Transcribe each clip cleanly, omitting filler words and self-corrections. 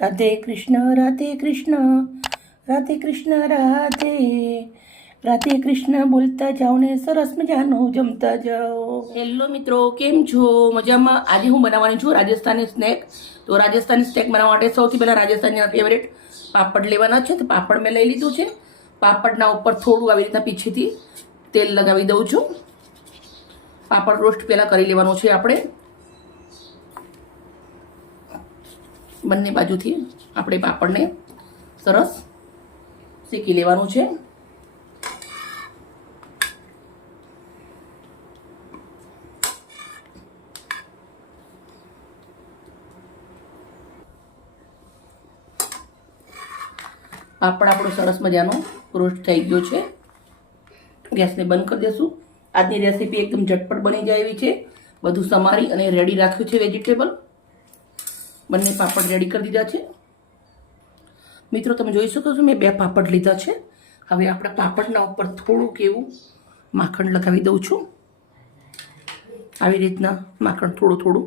રાધે કૃષ્ણ રાધે કૃષ્ણ રાધે કૃષ્ણ રાધે રાધે કૃષ્ણ બોલતા જાઓ ને સરસ મજાનો જમતા જાઓ. હેલો મિત્રો, કેમ છો? મજામાં. આજે હું બનાવવાની છું રાજસ્થાની સ્નેક. તો રાજસ્થાની સ્નેક બનાવવા માટે સૌથી પહેલાં રાજસ્થાનીના ફેવરેટ પાપડ લેવાના છે. તો પાપડ મેં લઈ લીધું છે. પાપડના ઉપર થોડું આવી રીતના પીછેથી તેલ લગાવી દઉં છું. પાપડ રોસ્ટ પહેલાં કરી લેવાનું છે આપણે. બંને બાજુથી આપણે પાપડને સરસ શેકી લેવાનું છે. પાપડ આપણો સરસ મજાનો રોસ્ટ થઈ ગયો છે. ગેસને બંધ કરી દેશું. આજની રેસીપી એકદમ ઝટપટ બની જાય એવી છે. બધું સમારી અને રેડી રાખ્યું છે વેજીટેબલ. બંને પાપડ રેડી કરી દીધા છે. મિત્રો, તમે જોઈ શકો છો મેં 2 પાપડ લીધા છે. હવે આપણે પાપડના ઉપર થોડુંક એવું માખણ લગાવી દઉં છું. આવી રીતના માખણ થોડું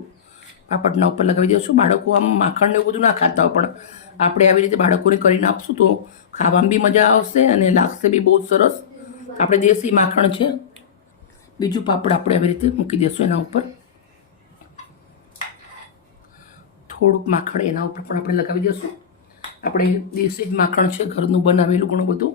પાપડના ઉપર લગાવી દઉં છું. બાળકો આમ માખણને એવું બધું ના ખાતા હોય, પણ આપણે આવી રીતે બાળકોને કરીને આપશું તો ખાવામાં બી મજા આવશે અને લાગશે બી બહુ સરસ. આપણે દેશી માખણ છે. બીજું પાપડ આપણે આવી રીતે મૂકી દઈશું એના ઉપર. થોડુંક માખણ એના ઉપર પણ આપણે લગાવી દઈશું. આપણે દેશી જ માખણ છે, ઘરનું બનાવેલું ઘણું બધું.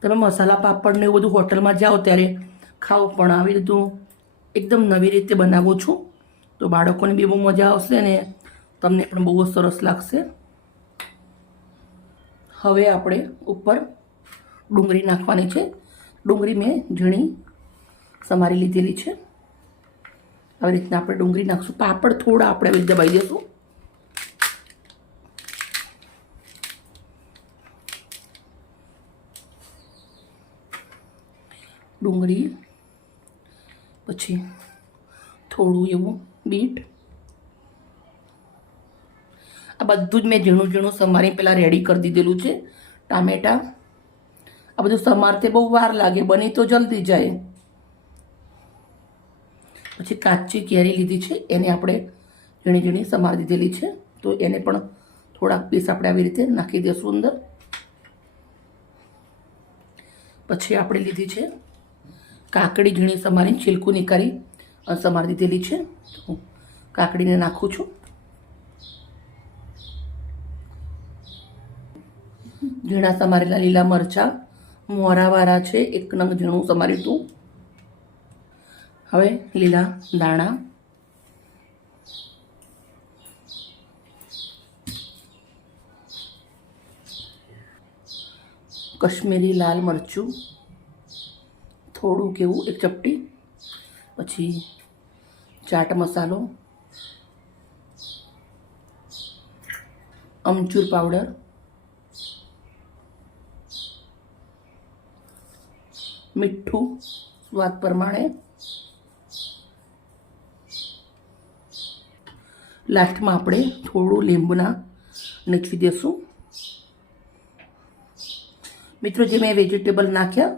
તમે મસાલા પાપડ ને એવું બધું હોટલમાં જાઓ ત્યારે ખાઓ, પણ આવી રીતનું એકદમ નવી રીતે બનાવું છું તો બાળકોને બી બહુ મજા આવશે અને તમને પણ બહુ સરસ લાગશે. હવે આપણે ઉપર ડુંગળી નાખવાની છે. ડુંગળી મેં ઝીણી સમારી લીધેલી છે. આવી રીતના આપણે ડુંગળી નાખશું. પાપડ થોડા આપણે આવી રીતે દબાઈ દઈશું. ડુંગળી, પછી થોડું એવું બીટ. આ બધું જ મેં ઝીણું સમારી પહેલાં રેડી કરી દીધેલું છે. ટામેટાં, આ બધું સમારતે બહુ વાર લાગે, બની તો જલ્દી જાય. પછી કાચી કેરી લીધી છે, એને આપણે ઝીણી સમારી દીધેલી છે. તો એને પણ થોડાક પીસ આપણે આવી રીતે નાખી દઈશું અંદર. પછી આપણે લીધી છે કાકડી, ઝીણી સમારી છિલકું નીકાળી સમારી દીધેલી છે. તો કાકડીને નાખું છું. ઝીણા સમારેલા લીલા મરચાં મોરાવાળા છે, 1 નંગ ઝીણું સમાર્યું હતું. હવે લીલા દાણા, કશ્મીરી લાલ મરચું થોડું કેવું 1 ચપટી, પછી ચાટ મસાલો, અમચૂર પાવડર, મીઠું સ્વાદ પ્રમાણે, લાસ્ટમાં આપણે થોડું લીંબુના નીચવી દઈશું. મિત્રો, જે મેં વેજીટેબલ નાખ્યા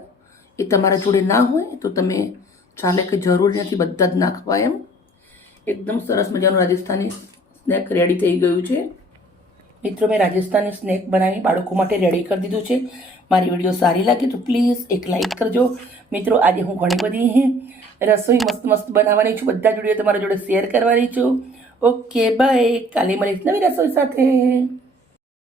એ તમારા જોડે ના હોય તો તમે ચાલે કે જરૂરી નથી બધા જ નાખવા. એમ એકદમ સરસ મજાનું રાજસ્થાની સ્નેક રેડી થઈ ગયું છે. મિત્રો, મેં રાજસ્થાની સ્નેક બનાવી બાળકો માટે રેડી કરી દીધું છે. મારી વિડીયો સારી લાગે તો પ્લીઝ એક લાઇક કરજો. મિત્રો, આજે હું ઘણી બધી રસોઈ મસ્ત બનાવવાની છું. બધા જ વિડીયો તમારા જોડે શેર કરવાની છું. Okay, bye. કાલે મળીશ નવી રસોઈ સાથે.